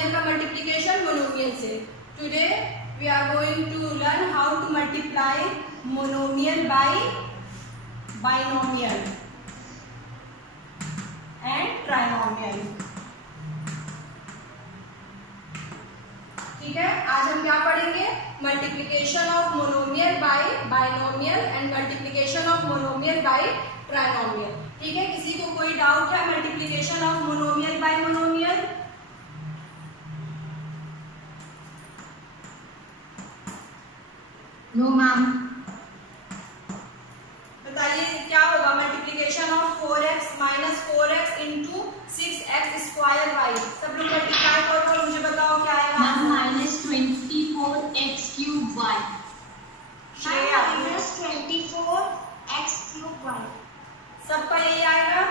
Monomial का multiplication monomial से। Today we are going to learn how to multiply monomial by binomial and trinomial. ठीक है, आज हम क्या पढ़ेंगे? Multiplication of monomial by binomial and multiplication of monomial by trinomial. ठीक है, किसी को कोई डाउट है multiplication of monomial by monomial? No ma'am. बताइए क्या होगा? Multiplication of 4x minus 4x into 6x square y. सब लोग मल्टीप्लाई करो, मुझे बताओ क्या आएगा? Ma'am minus 24x cube y. Minus 24x cube y. सबका यही आएगा?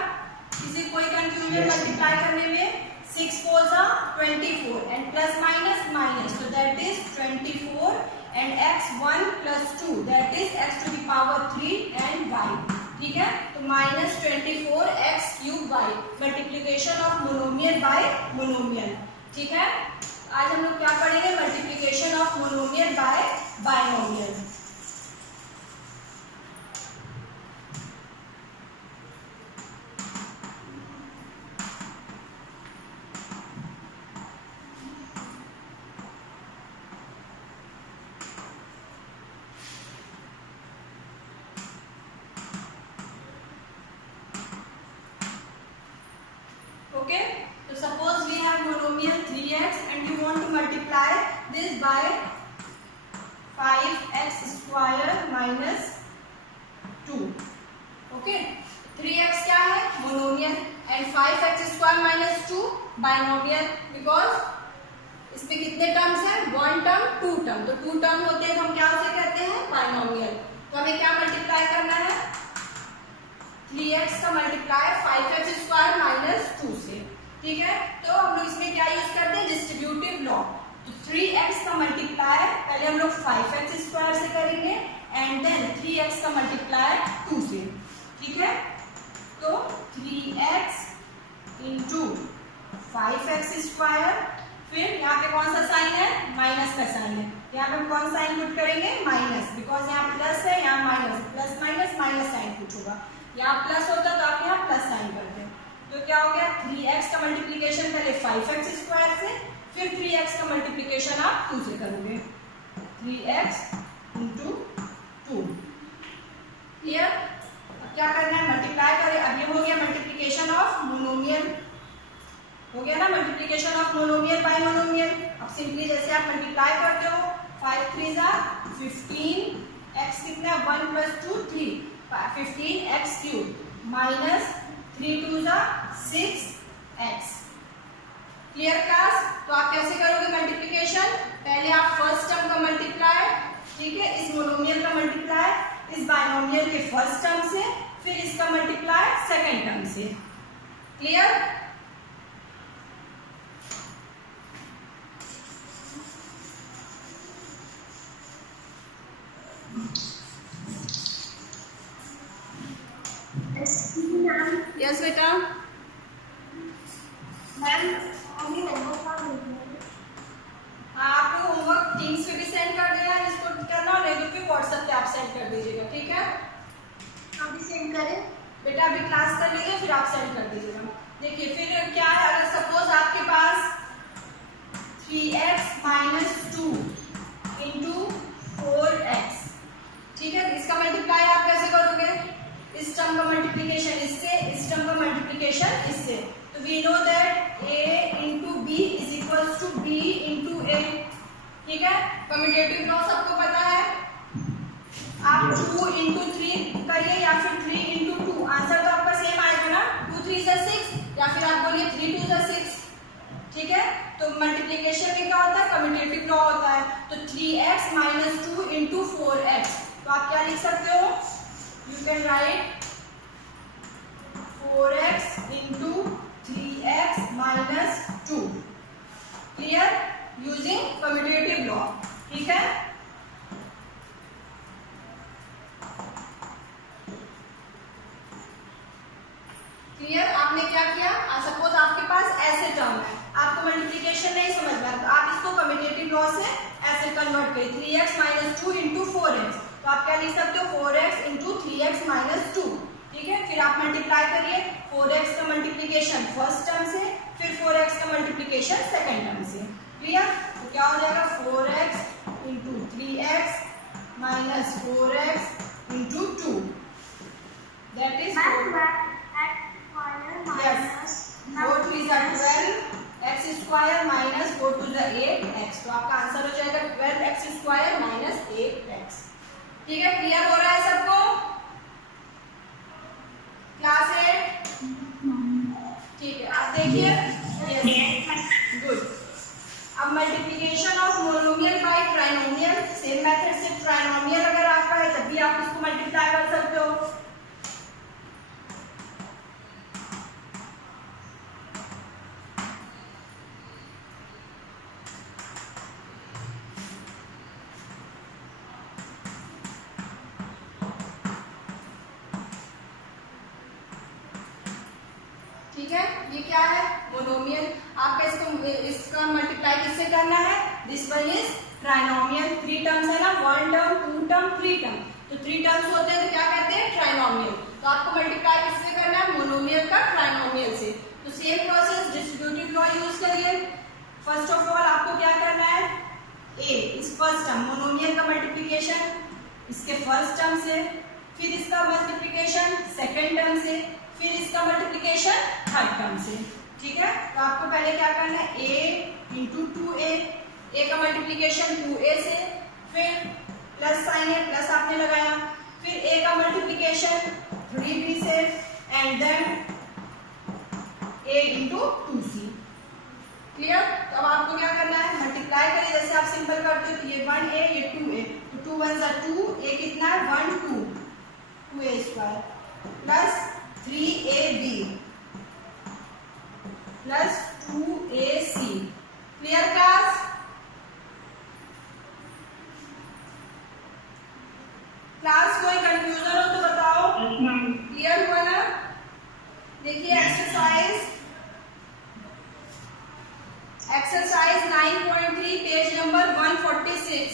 किसी कोई कंफ्यूजन मल्टीप्लाई करने में? 6 4 जा 24 एंड प्लस माइनस माइनस, तो that is 24 and x 1 plus 2 that is x to the power 3 and y। ठीक है, तो minus 24x cube y multiplication of monomial by monomial. ठीक है, आज हम लोग क्या पढ़ेंगे? Multiplication of monomial by binomial. Okay, so suppose we have monomial 3x and you want to multiply this by 5x square minus 2. Okay, 3x क्या है? Monomial and 5x square minus 2 binomial, because इसमें कितने terms हैं? 1 term 2 term, तो 2 term होते हैं तो हम क्या उसे कहते हैं? बाइनोमियल। तो हमें क्या मल्टीप्लाई करना है? 3x का मल्टीप्लाई 5x स्क्वायर माइनस 2 से। ठीक है, तो हम लोग इसमें क्या यूज करते हैं? Distributive law. तो 3x का मल्टीप्लाई पहले हम लोग 5x स्क्वायर से करेंगे एंड देन 3x का मल्टीप्लाई 2 से। ठीक है, तो 3x इंटू 5x स्क्वायर, फिर यहाँ पे कौन सा साइन है? माइनस का साइन है। यहाँ पे हम कौन साइन पुट करेंगे? माइनस, बिकॉज यहाँ प्लस है, यहाँ minus, plus minus minus sign put होगा। यहाँ प्लस होता तो आप यहाँ प्लस साइन करते हैं। तो क्या हो गया? 3x का मल्टीप्लिकेशन पहले 5x स्क्वायर से, फिर 3x का मल्टीप्लिकेशन आप 2 से करोगे। 3x into 2। क्लियर? अब क्या करना है? मल्टीप्लाई करें। अब ये हो गया मल्टीप्लिकेशन ऑफ मोनोमियल, हो गया ना multiplication of monomial by monomial. अब सिंपली जैसे आप मल्टीप्लाई करते हो, 5 3 जा 15, x कितना? 1 प्लस 2 3, 15x क्यूब माइनस 3 2 जा 6x। Clear class? तो आप कैसे करोगे मल्टीप्लिकेशन? पहले आप फर्स्ट टर्म का मल्टीप्लाई, ठीक है, इस मोनोमियल का मल्टीप्लाई इस बाइनोमियल के फर्स्ट टर्म से, फिर इसका मल्टीप्लाई सेकंड टर्म से। क्लियर? यस बेटा। मैम हमें होमवर्क का हाँ, आप लोग होमवर्क टीम्स पे भी सेंड कर देना, इसको करना और नहीं तो फिर व्हाट्सएप पे आप सेंड कर दीजिएगा। ठीक है, हम भी सेंड करें? बेटा अभी क्लास कर लीजिए फिर आप सेंड कर दीजिएगा। देखिए फिर क्या है, अगर सपोज आपके पास 3x माइनस 2 इंटू 4x, ठीक है, इसका मल्टीप्लाई आप कैसे करोगे? इस टर्म का मल्टीप्लिकेशन इससे, इस टर्म का मल्टीप्लिकेशन इससे। तो we know that a into b is equals to b into a। ठीक है, कम्यूटेटिव लॉ सबको पता है। आप 2 इंटू 3 करिए या फिर 3 इंटू 2, आंसर तो आपका सेम आएगा ना। 2 3 जा 6 या फिर आप बोलिए 3 2 जा 6। ठीक है, तो मल्टीप्लिकेशन में क्या होता है? कम्यूटेटिव लॉ होता है। तो 3x माइनस 2 इंटू 4x, तो आप क्या लिख सकते हो? You can write 4x into 3x minus 2. Clear? Using commutative law. ठीक है? क्लियर? आपने क्या किया? सपोज आपके पास ऐसे टर्म है, आपको आपको मल्टीप्लिकेशन नहीं समझ में तो आप इसको कम्यूटेटिव लॉ से ऐसे कन्वर्ट करिए 3x माइनस 2 इंटू 4x, तो आप क्या लिख सकते हो 4x इंटू 3x माइनस 2, ठीक है। फिर आप मल्टीप्लाई करिए 4x का मल्टीप्लिकेशन फर्स्ट टर्म से, फिर 4x का मल्टीप्लिकेशन सेकेंड टर्म से, क्लियर। तो क्या हो जाएगा 4x into 3x minus 4x into 2, that is yes 4 3 12 x square minus 4 2 8x, तो आपका आंसर हो जाएगा 12x स्क्वायर माइनस 8x, ठीक है। क्लियर हो रहा है सबको क्लास 8, ठीक है। आप देखिए यस गुड। अब multiplication of monomial by trinomial, same method से ट्राइनोमियल अगर आपका है तब भी आप इसको मल्टीप्लाई कर सकते हो। ठीक है, ये क्या है मोनोमियल, आपका इसका मल्टीप्लाई किससे करना है, this one is trinomial, 3 terms है ना, 1 टर्म 2 टर्म 3 टर्म, तो 3 टर्म्स होते हैं तो क्या कहते हैं ट्राइनोमियल, तो आपको मल्टीप्लाई किससे करना है मोनोमियल का ट्राइनोमियल से। तो same process distributive law use करिए। फर्स्ट ऑफ ऑल आपको क्या करना है, ए इस फर्स्ट टर्म मोनोमियल का मल्टीप्लिकेशन इसके फर्स्ट टर्म से, फिर इसका मल्टीप्लिकेशन सेकेंड टर्म से, फिर इसका मल्टीप्लिकेशन थर्ड टर्म से, ठीक है। तो आपको पहले क्या करना है a इंटू 2a, a का मल्टीप्लिकेशन 2a से, फिर प्लस साइन है प्लस आपने लगाया, फिर a का मल्टीप्लिकेशन 3b से, and then a into 2c, clear. तो अब आपको क्या करना है मल्टीप्लाई करिए, जैसे आप सिंपल करते हो तो ये 1a ये 2a, तो 2 1 जा 2, a कितना है 1 2 2a square plus 3ab plus 2ac, clear class. Class कोई कंफ्यूजन हो तो बताओ, क्लियर हुआ ना। देखिए exercise 9.3 page number 146,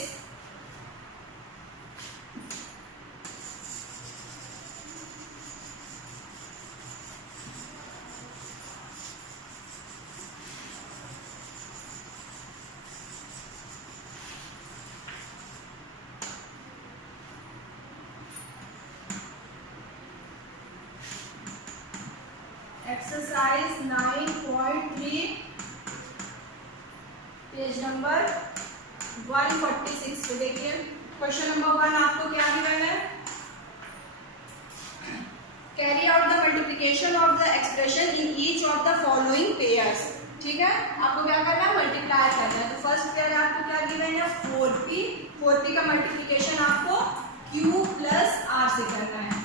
exercise 9.3 page number 146 पे देखिए क्वेश्चन नंबर 1 आपको क्या गिवन है, carry out the multiplication of the expression in each of the following pairs, ठीक है। आपको क्या करना है मल्टीप्लाई करना है, तो फर्स्ट पेयर आपको क्या गिवन है 4p का मल्टीप्लिकेशन आपको q प्लस r से करना है।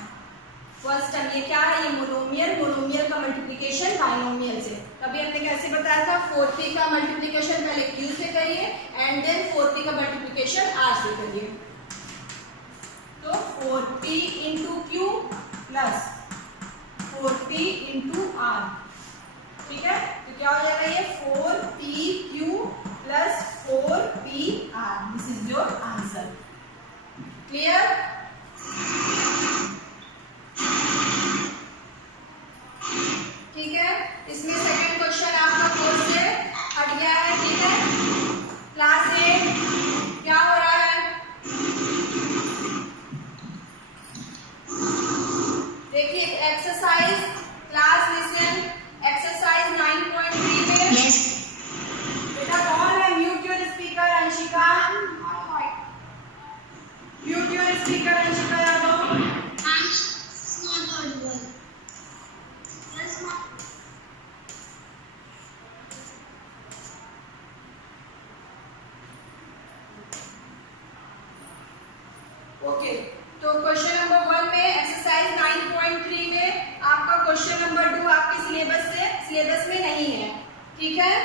फर्स्ट टर्म ये क्या है, ये मोनोमियल का मल्टीप्लिकेशन बाइनोमियल से, तभी हमने कैसे बताया था 4p का मल्टीप्लिकेशन पहले q से करिए एंड देन 4p का मल्टीप्लिकेशन r से करिए, तो 4p into q plus 4p into r, ठीक है। तो क्या हो जाएगा ये 4pq plus 4pr, this is your answer, clear. ठीक है, इसमें सेकंड क्वेश्चन आपका कोर्स से हट गया है, ठीक है। क्लास 8 क्या हो रहा है, देखिए एक्सरसाइज क्लास लिसन एक्सरसाइज 9.3 में बेटा कौन है, mute your speaker Anshika, mute your speaker Anshika Yadav. Okay, तो क्वेश्चन नंबर 1 में एक्सरसाइज 9.3 में आपका क्वेश्चन नंबर 2 आपके सिलेबस में नहीं है, ठीक है।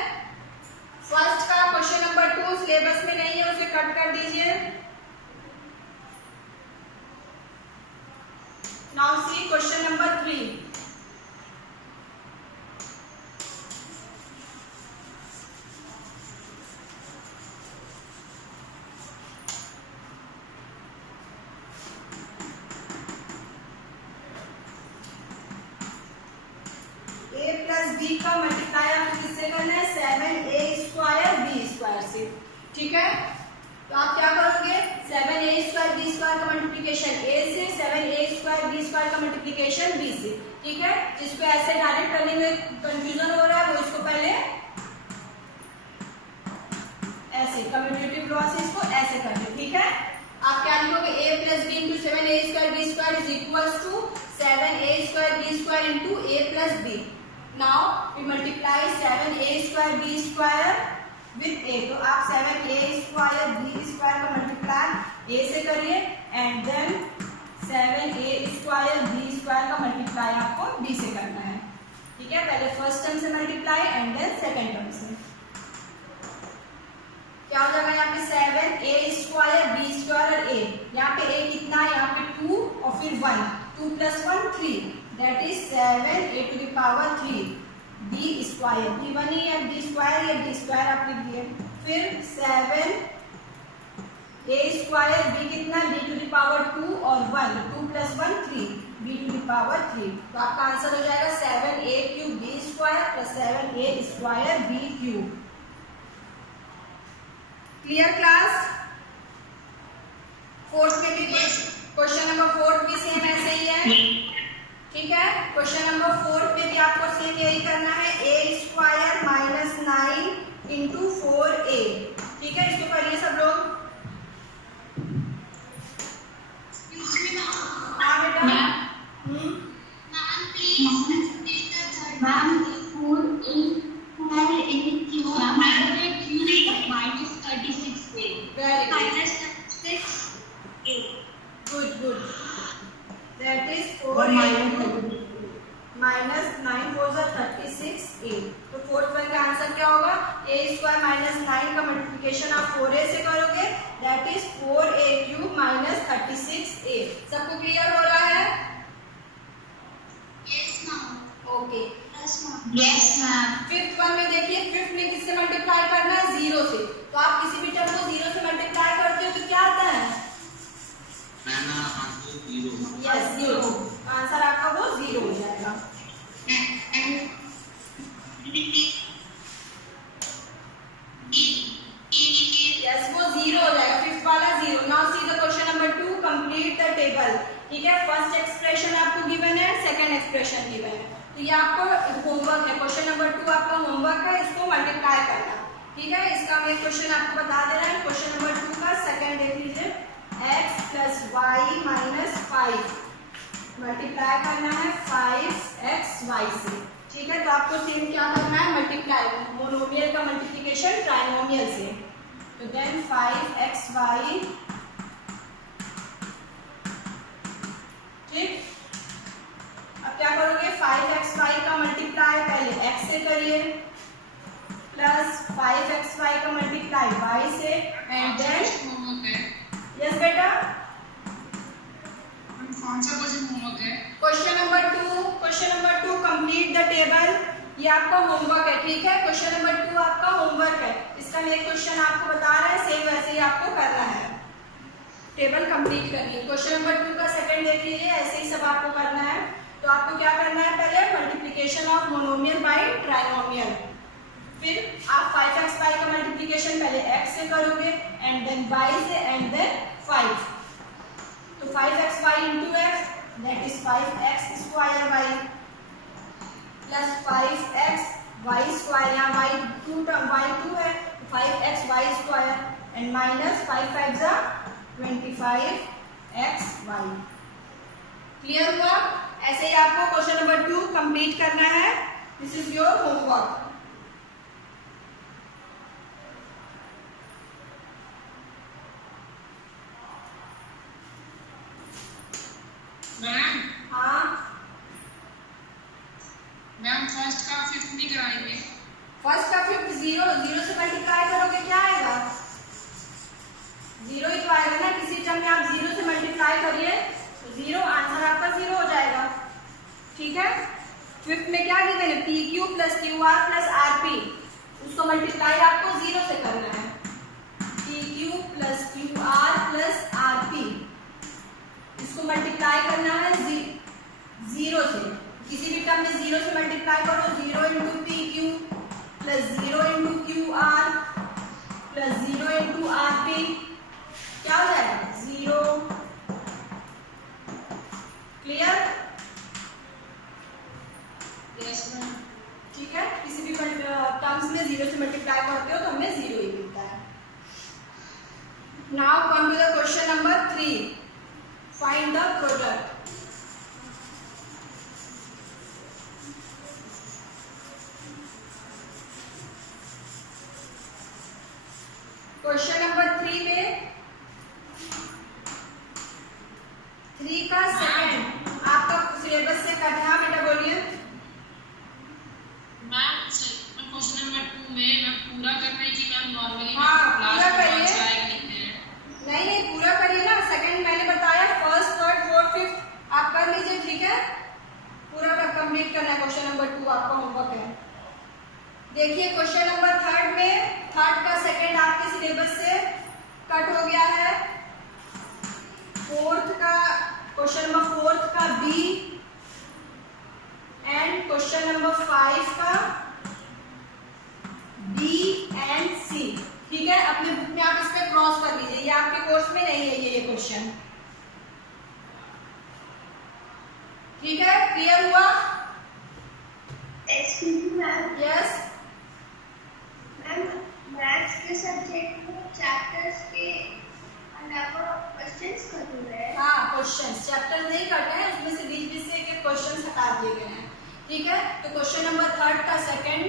फर्स्ट का क्वेश्चन नंबर 2 सिलेबस में नहीं है, उसे कट कर दीजिए। Now see question number 3, b का मल्टीप्लाई आपको किससे करना है, 7a स्क्वायर बी स्क्वायर से। ठीक है, तो आप क्या करोगे, 7a स्क्वायर बी स्क्वायर का मल्टीप्लीकेशन a से, 7a स्क्वायर बी स्क्वायर का मल्टीप्लीकेशन b से। ठीक है, जिसको ऐसे डायरेक्ट करने में कंफ्यूजन हो रहा है वो इसको पहले ऐसे कम्यूटेटिव लॉ से इसको ऐसे कर दे। ठीक है, आप क्या लिखोगे, a plus b into 7a square b square is equals to 7a square b square into a plus b. Now we multiply 7a square b square with a, तो आप 7a स्क्वायर बी स्क्वायर का multiply a से करिए and then 7a square b square का multiply आपको b से करना है। ठीक है, पहले फर्स्ट टर्म से multiply and then second term से। क्या हो जाएगा यहाँ पे 7a स्क्वायर बी स्क्वायर और a, यहाँ पे a कितना है, यहाँ पे 2 और फिर 1, 2 plus 1 3, that is 7a to the power 3 b square, b 1 ही है, बी स्क्वायर या बी स्क्वायर आप लिख दिए, फिर 7a स्क्वायर बी कितना, b टू द पावर 2 और 1, 2 plus 1 3 b to the power 3, तो आपका आंसर हो जाएगा 7a cube b square plus 7a square b cube. Clear class? Fourth में भी क्वेश्चन नंबर 4 भी सेम ऐसे ही है। ठीक है, क्वेश्चन नंबर 4 में भी आपको सेम यही करना है, a square minus 9 into 4a। ठीक है, इसको करिए सब लोग। हाँ बेटा, ma'am 4a minus 36a very good, minus 6a good good, that is 4a minus 9 4 36a। तो फोर्थ वन का आंसर क्या होगा, a स्क्वायर माइनस 9 का मल्टीप्लिकेशन आप 4a से करोगे, that is 4a cube minus 36a। सबको क्लियर हो रहा है? yes ma'am okay, yes ma'am yes ma'am fifth one में देखिए, फिफ्थ में किससे मल्टीप्लाई करना है, 0 से। तो आप किसी भी टर्म को 0 से मल्टीप्लाई करते हो तो क्या आता है, यस 0, आंसर आपका वो 0 हो जाएगा। यस, वो 0 हो जाएगा, फिफ्थ वाला 0। Now see the question number 2, complete the table. ठीक है, फर्स्ट एक्सप्रेशन आपको गिवन है, सेकंड एक्सप्रेशन गिवन है, तो ये आपको होमवर्क है। क्वेश्चन नंबर 2 आपका होमवर्क है, इसको मल्टीप्लाई करना। ठीक है, इसका मैं क्वेश्चन आपको बता दे रहा है। क्वेश्चन नंबर 2 का सेकंड देख लीजिए, x plus y minus 5 multiply करना है 5xy से। ठीक है, तो आपको सेम क्या करना है, मल्टीप्लाई, मोनोमियल का मल्टीप्लिकेशन ट्राइनोमियल से। तो देन 5xy, ठीक, अब क्या करोगे, 5xy का मल्टीप्लाई पहले x से करिए प्लस 5xy का मल्टीप्लाई y से एंड देन, यस बेटा, question number 2 complete the table, ये आपका होमवर्क है। ठीक है, क्वेश्चन नंबर 2 आपका होमवर्क है, इसका मैं क्वेश्चन आपको बता रहा है, सेम वैसे ही आपको करना है, टेबल कंप्लीट करनी है। क्वेश्चन नंबर 2 का सेकंड देख लीजिए, ऐसे ही सब आपको करना है। तो आपको क्या करना है, पहले multiplication of monomial by trinomial, फिर आप 5xy का मल्टीप्लिकेशन पहले x से करोगे एंड देन y से एंड देन 5, तो 5xy into x that is 5x square y plus 5x y square, यहाँ y2 है, 5x y square and minus 5 5 जा 25xy। क्लियर हुआ? ऐसे ही आपको क्वेश्चन नंबर 2 कंप्लीट करना है। This is your homework. Ma'am हाँ मैम फर्स्ट का फिफ्थ भी कराएंगे। फर्स्ट का फिफ्थ 0 से मल्टीप्लाई करोगे क्या आएगा, 0 ही तो आएगा ना। किसी टर्म में आप 0 से मल्टीप्लाई करिए तो 0, आंसर आपका 0 हो जाएगा। ठीक है, फिफ्थ में क्या गिवन है, P Q plus Q R plus R P, उसको मल्टीप्लाई आपको 0 से करना है, P Q plus Q R plus R P, इसको मल्टीप्लाई करना है 0 से। किसी भी टर्म में जीरो से मल्टीप्लाई करो, 0 into P Q plus 0 into Q R plus 0 into R P, क्या हो जाएगा 0। क्लियर? Yes ma'am. ठीक है, किसी भी टर्म्स में 0 से मल्टीप्लाई करते हो तो हमें 0 ही मिलता है। Now come to the question number 3, find the product. Question number 3 में 3 का सेकंड आपका सिलेबस से कट है, बेटा बोलिए। मैम क्वेश्चन नंबर 2 में मैं पूरा करने की मैम नॉर्मली हाँ, पूरा करिए। नहीं नहीं पूरा करिए ना, सेकंड मैंने बताया, फर्स्ट थर्ड फोर्थ फिफ्थ आप कर लीजिए, ठीक है। पूरा कंप्लीट करना है क्वेश्चन नंबर 2, आपका होमवर्क है। देखिए क्वेश्चन नंबर 3 में थर्ड का सेकंड आपके सिलेबस से कट हो गया है। फोर्थ का क्वेश्चन नंबर 4 का बी एंड क्वेश्चन नंबर 5 का बी एंड सी, ठीक है। अपने बुक में आप इस पे क्रॉस कर लीजिए, ये आपके कोर्स में नहीं है ये क्वेश्चन, ठीक है। क्लियर हुआ? Excuse me ma'am, yes ma'am maths के सब्जेक्ट में चैप्टर्स के अलावा क्वेश्चंस कट हो रहे हैं। हाँ, क्वेश्चंस चैप्टर नहीं कटे हैं, उसमें से बीच बीच से एक क्वेश्चन हटा दिए गए हैं, ठीक है। तो क्वेश्चन नंबर 3 का सेकंड,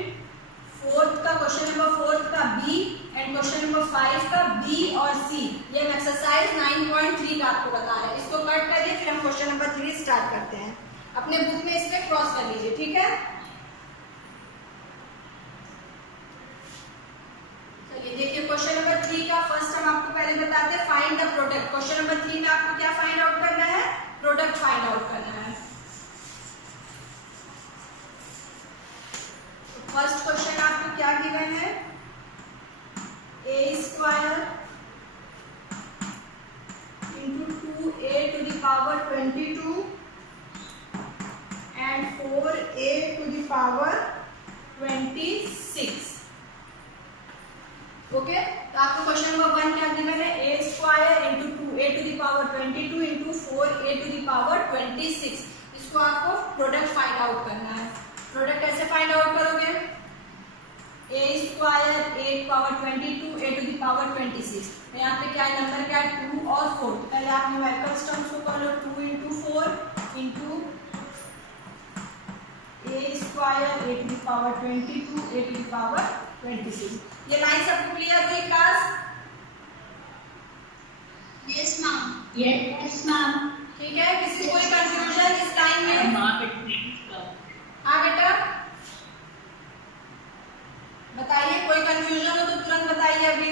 फोर्थ का क्वेश्चन नंबर 4 का बी एंड क्वेश्चन नंबर 5 का बी और सी, ये हम एक्सरसाइज 9.3 का आपको बता रहे हैं। इसको कट करिए, फिर हम क्वेश्चन नंबर 3 स्टार्ट करते हैं। अपने बुक में इस पे क्रॉस कर लीजिए, ठीक है। चलिए देखिए क्वेश्चन नंबर 3 का फर्स्ट हम आपको पहले बताते हैं, find the product. Question number 3 में आपको क्या फाइंड आउट करना है? प्रोडक्ट फाइंड आउट करना है। फर्स्ट क्वेश्चन आपको क्या गिवन है? a square into 2a to the power 22 and 4a to the power 26। Okay, तो आपको क्वेश्चन नंबर 1 क्या गिवन है? a square into 2a to the power 22 into 4a to the power 26। इसको आपको product find out करना है। Product कैसे find out करोगे? a square 8 power 22 a to the power 26। तो यहाँ पे क्या है, नंबर क्या है 2 और 4। तो पहले आप न्यूमेरिकल टर्म्स को कर लो, 2 into 4 into a square 8 to the power 22 a to the power 26। ये लाइन सबको क्लियर हुई class? Yes ma'am. Yes ma'am. ठीक है, किसी को कोई कंफ्यूजन इस लाइन में? हाँ बेटा बताइए, कोई कंफ्यूजन हो तो तुरंत बताइए अभी।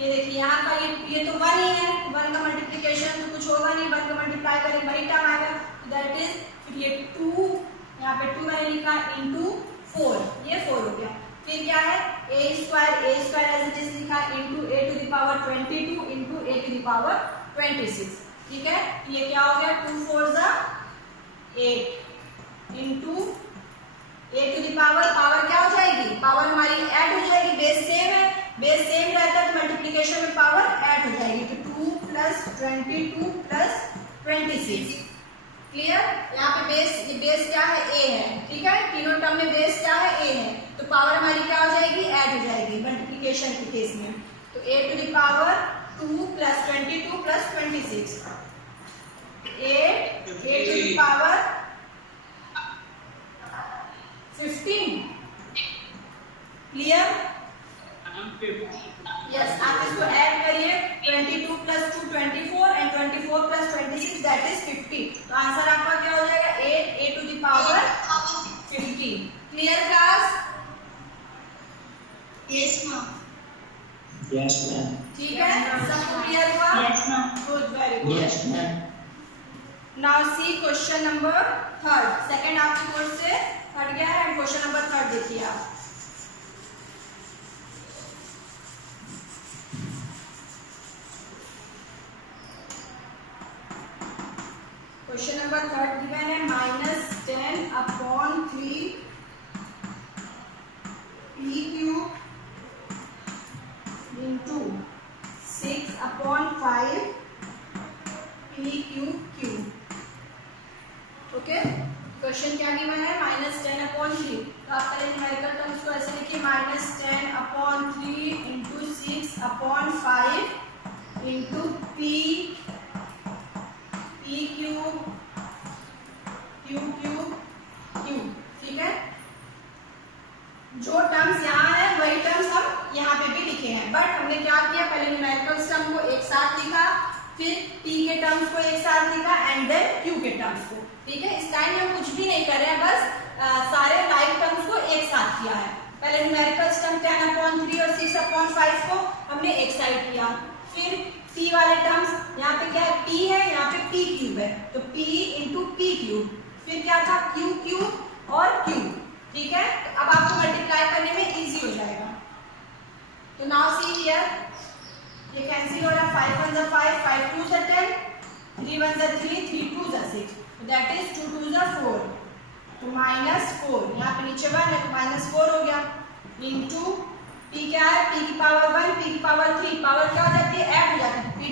ये देखिए यहाँ का ये तो 1 ही है, 1 का मल्टीप्लिकेशन तो कुछ होगा नहीं, 1 का मल्टीप्लाई करेंगे वही टर्म आएगा, दैट इज फिर ये 2, यहाँ पे 2 मैंने लिखा इंटू 4, ये 4 हो गया। फिर क्या है a square as it is लिखा into a to the power 22 into a to the power 26, ठीक है। ये क्या हो गया 2 4 जा 8 into a to the power क्या हो जाएगी? पावर हमारी ऐड हो जाएगी, बेस सेम है, बेस सेम रहता है तो मल्टीप्लिकेशन में पावर ऐड हो जाएगी, तो 2 प्लस 22 प्लस 26। क्लियर? यहाँ पे बेस क्या है? a है, ठीक है। तीनों टर्म में बेस क्या है? a है, तो पावर हमारी क्या हो जाएगी? ऐड हो जाएगी मल्टीप्लिकेशन के केस में। तो a to the power 2 plus 22 plus 26, 8 a to the power 15। Clear? Yes, आप इसको ऐड करिए, 22 plus 2 24 and 24 plus 26 that is 50। तो आंसर आपका क्या हो जाएगा? 8 a to the power 50। Clear class? Yes ma'am. Yes, ma'am. ठीक है, सबको क्लियर हुआ? Yes ma'am. Good, very good. Yes, ma'am. Now see question number 3, second आपके कोर्स से हट गया है एंड क्वेश्चन नंबर 3 देखिए आप। क्वेश्चन नंबर 3 गिवन है, -10/3 p³ into 6/5 p³/Q। Okay, question क्या गिवन है? -10/3। तो आप पहले न्यूमेरिकल टर्म्स को ऐसे लिखिए, -10/3 into 6/5 into p³ q³। ठीक है, जो टर्म्स यहाँ है वही टर्म्स हम यहाँ पे भी लिखे हैं, बट हमने क्या किया, पहले न्यूमेरिकल्स टर्म को एक साथ लिखा, फिर p के टर्म्स को एक साथ लिखा एंड देन q के टर्म्स को। ठीक है, इस टाइम में कुछ भी नहीं कर रहे हैं, बस सारे लाइक टर्म्स को एक साथ किया है। पहले न्यूमेरिकल्स टर्म 10/3 और 6/5 को हमने एक साइड किया, फिर p वाले टर्म्स, यहाँ पे क्या है, p है, यहाँ पे p³ है, तो p into p³, फिर क्या था, q³ और q। ठीक है, तो अब आपको मल्टीप्लाई करने में इजी हो जाएगा। तो नाउ सी हियर, ये कैंसिल हो रहा है, 5 1 5, 5 2 10, 3 1 3, 3 2 6, दैट इज 2 2 4, तो -4, यहाँ पे नीचे 1 है तो -4 हो गया, इनटू p क्या है, p की पावर 1, p की पावर 3, पावर क्या हो जाती है, ऐड हो जाती है, p⁴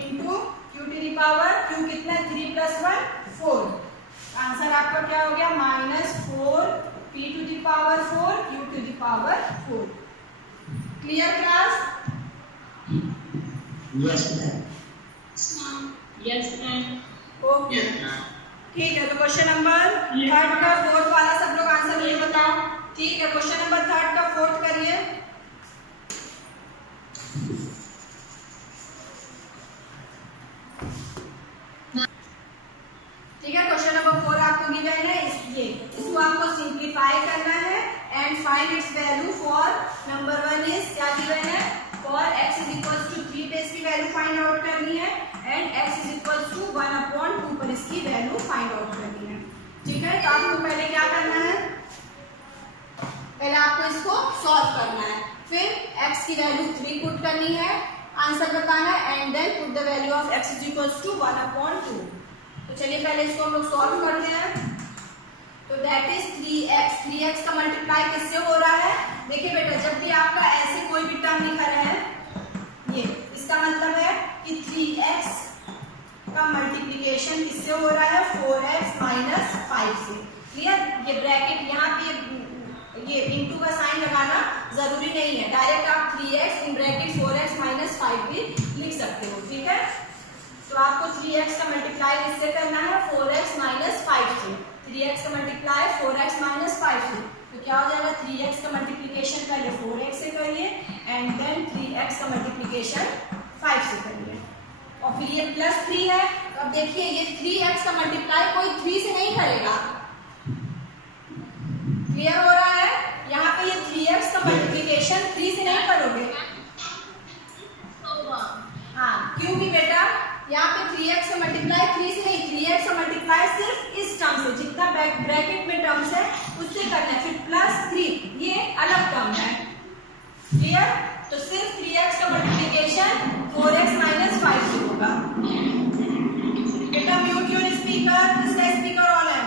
इनटू q⁴, q कितना है, 3 + 1 4। आंसर आपका क्या हो गया, -4 p⁴ q⁴। Clear class? Yes, ma'am. Yes, ma'am. Okay, ठीक है, तो क्वेश्चन नंबर 3 का 4 वाला सब लोग आंसर नहीं बताओ। ठीक है, क्वेश्चन नंबर 3 का 4 करिए। ठीक है, क्वेश्चन नंबर 4 आपको गिवन है, इसको आपको सिंप्लीफाई करना है and find its value for number 1 is क्या गिवन है, फॉर x = 3 पे इसकी वैल्यू फाइंड आउट करनी है एंड x = 1/2 पर इसकी वैल्यू फाइंड आउट करनी है। ठीक है, तो आपको पहले क्या करना है, पहले आपको इसको सॉल्व करना है, फिर x की वैल्यू 3 पुट करनी है, आंसर बताना है and then put the value of x = 1/2। तो चलिए पहले इसको हम लोग सॉल्व करते हैं। तो दैट इज 3x का मल्टीप्लाई किससे हो रहा है, देखिए बेटा, जब भी आपका ऐसे कोई भी टर्म लिखा है, ये इसका मतलब है कि 3x का मल्टीप्लिकेशन किससे हो रहा है, 4x - 5 से। क्लियर? ये ब्रैकेट यहाँ पे ये इनटू का साइन लगाना जरूरी नहीं है, डायरेक्ट आप 3x इन ब्रैकेट 4x - 5 भी लिख सकते हो। ठीक है, तो आपको 3x का मल्टीप्लाई किससे करना है, 4x - 5 से। 3x का मल्टीप्लाई 4x - 5 से, तो क्या हो जाएगा, 3x का मल्टीप्लिकेशन पहले 4x से करिए एंड देन 3x का मल्टीप्लिकेशन 5 से करिए, और फिर ये +3 है, तो अब देखिए ये 3x का मल्टीप्लाई कोई 3 से नहीं करेगा। क्लियर हो रहा है? यहाँ पे ये 3x का मल्टीप्लिकेशन 3 से नहीं करोगे। हाँ, क्योंकि बेटा यहाँ पे 3x का मल्टीप्लाई 3 से नहीं, 3x का मल्टीप्लाई सिर्फ इस टर्म से, जितना ब्रैकेट में टर्म्स है उससे करना है, फिर +3 ये अलग टर्म है। क्लियर? तो सिर्फ 3x का मल्टीप्लिकेशन 4x - 5 से होगा। बेटा म्यूट योर स्पीकर, इसका स्पीकर ऑन है।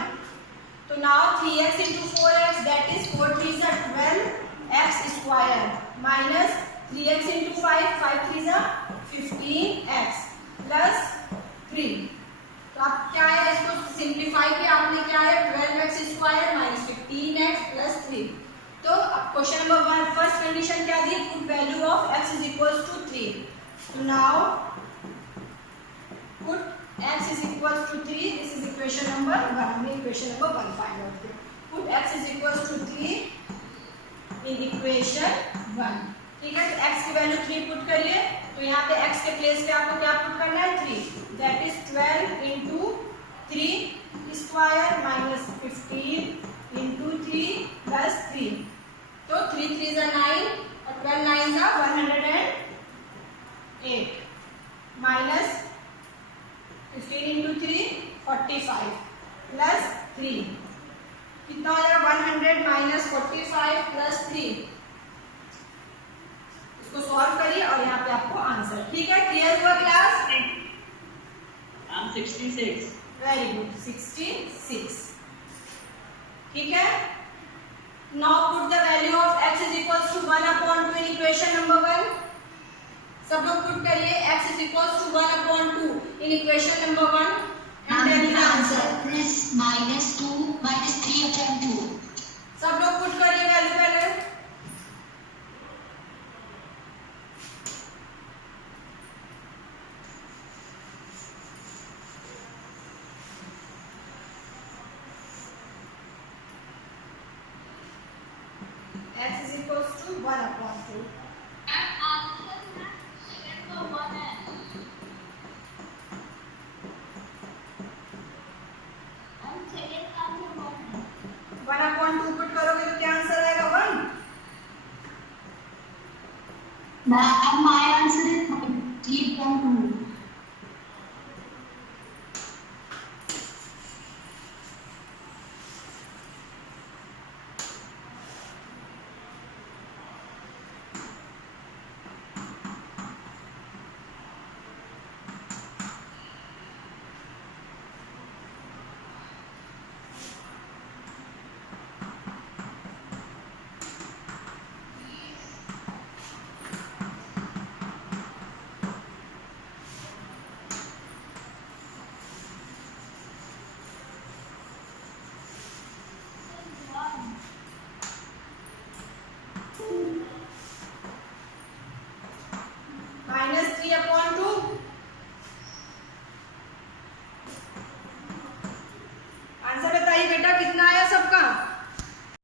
तो now 3x into 4x, that is 4 3s are 12x² minus 3x into 5, 5 3s are 15x plus 3। तो आप क्या है, इसको सिंप्लीफाई किया आपने, क्या है, 12x² minus 15x plus 3। तो अब क्वेश्चन नंबर 1 फर्स्ट कंडीशन क्या दी, पुट वैल्यू ऑफ x = 3। तो now put x = 3, this is equation number 1, हमने इक्वेशन नंबर 1 फाइंड आउट किया। Put x = 3 in equation 1। ठीक है, तो x की वैल्यू 3 पुट करिए, तो यहाँ पे x के प्लेस पे आपको क्या पुट करना है, 3, that is 12 into 3² minus 15 into 3 plus 3। तो 3 3s are 9 और 12 9s are 108 minus 15 into 3 45 plus 3, कितना हो जाएगा, 100 minus 45 plus 3। इसको सॉल्व करिए और यहाँ पे आपको आंसर। ठीक है, क्लियर हुआ क्लास? मैम 66. Very good 66. ठीक है. Now put the value of x is equals to 1/2 in equation number 1. सब लोग पुट करिए x is equals to 1/2 in equation number 1 and tell me the answer. is -2 minus 3/2. सब लोग put करिए value पहले. x is equals to 1/2. One upon two put करोगे तो क्या आंसर आएगा 1. My answer is 3/2. -3/2